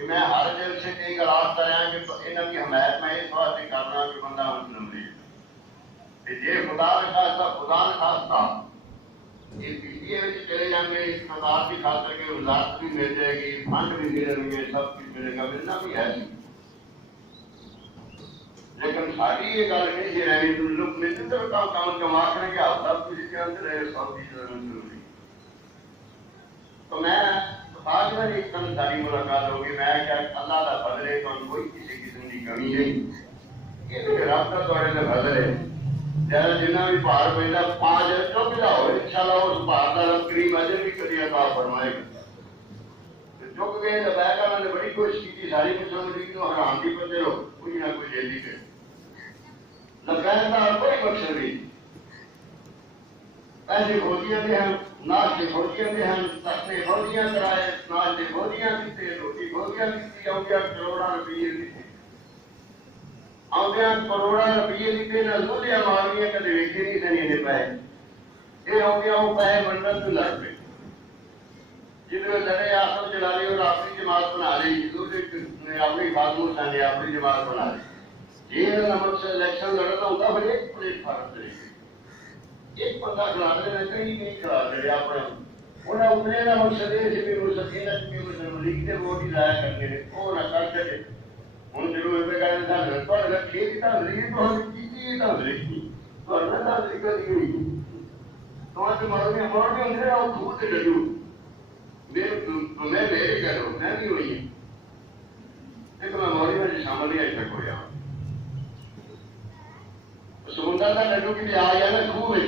कि मैं हर दिल से कई गलास कराया कि इन्हों की हमायत मैं इस वास्ते करना कि बंदा मुस्लिम रहे। जे खुदा ने खासा ये पीसीए चले जाएंगे, इकतदार की खातर के वजारत भी मिल जाएगी, फंड भी मिलेंगे, सब कुछ मिलेगा, मिलना भी है। लेकिन सारी ये गल नहीं जी रहनी, तुम लोग मिलते तो काम कम आखने के सब कुछ के अंदर है, सब चीज जरूरी। तो मैं आज मेरी एक सारी मुलाकात होगी, मैं क्या अल्लाह का फजल है, तो कोई किसी किस्म की कमी नहीं, ये तो रब का थोड़े का फजल है। जरा जिन्ना भी भार पैदा पांच चुप जाओ, इंशाल्लाह उस भार का रब करीम अजर भी करिए अता फरमाएगा। चुक गए तो बैठा, मैंने बड़ी कोशिश की सारी मुस्लिम लीग को हराम की पते हो, कोई ना कोई जेली के लपैन का कोई मकसद नहीं। पैसे खोजियां दे हैं, नाश्ते खोजियां दे हैं, तख्ते खोजियां कराए, नाश्ते खोजियां की, रोटी खोजियां की, आउंदिया करोड़ा रुपये दिते, आउंदिया करोड़ा रुपये दिते ना लूलिया मारियां कदे वेखे नहीं सनी ने पैसे ये आउंदिया वो पैसे मंडल तो लग पे जिधर लड़े आसम चला ली और अपनी जमात बना ली, दूसरे अपनी फातमू ने अपनी जमात बना ली। ये नमक से इलेक्शन लड़ना होता फिर एक प्लेटफार्म से एक बंदा खिला देना, कहीं नहीं खिला दे अपने उन्हें उतने ना मकसद है मुस्लिम लीग के वोट ही लाया करने वो ना कर सके। हम जरूर कहते पर रखिए लीग तो हम की तो ना दिक्कत हुई तो मारोगे मारोगे होंगे और खूब से डरू मैं मेरे करो मैं भी हुई है। देखो मैं मौरी में शामिल नहीं अभी तक हो समुद्र का डड्डू की आ गया ना खूह में,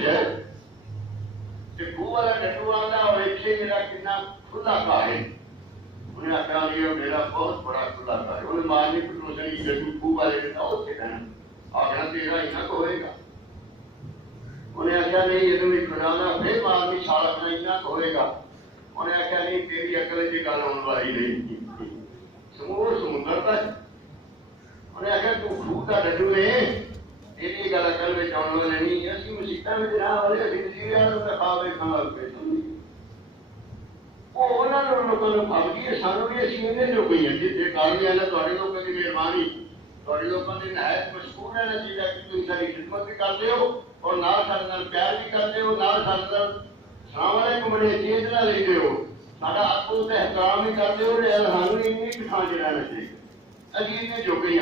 खूह वाला डड्डू आना और एक मेरा कितना खुला का है, उन्हें आख्या लिया मेरा बहुत बड़ा खुला का है, उन्हें मारने की रोशनी की डड्डू खूह वाले ने उससे कहना आखना तेरा इना तो होएगा, उन्हें आख्या नहीं ये तुम खुदाना फिर मारनी साल इना तो होएगा, उन्हें आख्या नहीं तेरी अकल की गल होने वाली नहीं समूह समुद्र का, उन्हें आख्या तू खूह का डड्डू है ये गल अकल में आने वाले नहीं, असं मुसीबत में रहने वाले अभी खावे खाना पे वो उन्होंने लोगों को फल गई सानू भी असं इन्हें जो गई जिसे कल भी आना थोड़े लोगों की मेहरबानी थोड़े लोगों की नहायत मशहूर रहना चाहिए कि तुम सारी खिदमत भी करते हो और नाल साडे नाल प्यार भी करते हो, नाल साडे नाल सलाम अलैकुम बड़े चेत ना लेते हो, साडा अक्ल ते एहतराम भी करते हो, सानू इन्नी ठां च रहना चाहिए। असं इन्हें जो गई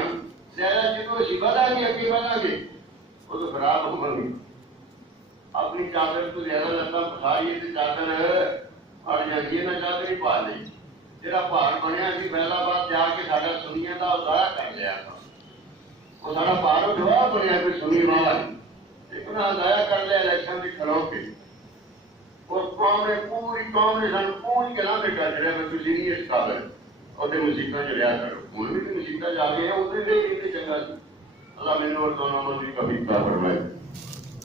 ज्यादा जो असं बढ़ांगे अगे बढ़ांगे वो तो खराब होंगे। अपनी चादर को ज्यादा लत्ता पसाइए तो चादर फट जाती है, ना चादर ही पा ली जो भार बनया फैलाबाद जाके साडा सुनिया का उदारा कर लिया था, वो साडा भार गवाह बनया फिर सुनी वाला लेकिन अदाया कर लिया इलेक्शन की खड़ो के और कौम ने पूरी कौम ने सू पूरी गला में कर चढ़िया मैं तुम नहीं इस काबिल और मुसीबत च लिया करो, हूँ भी मुसीबत आ गई है उसे चंगा अल्लाह मैंने और दोनों की कभी फरमाए।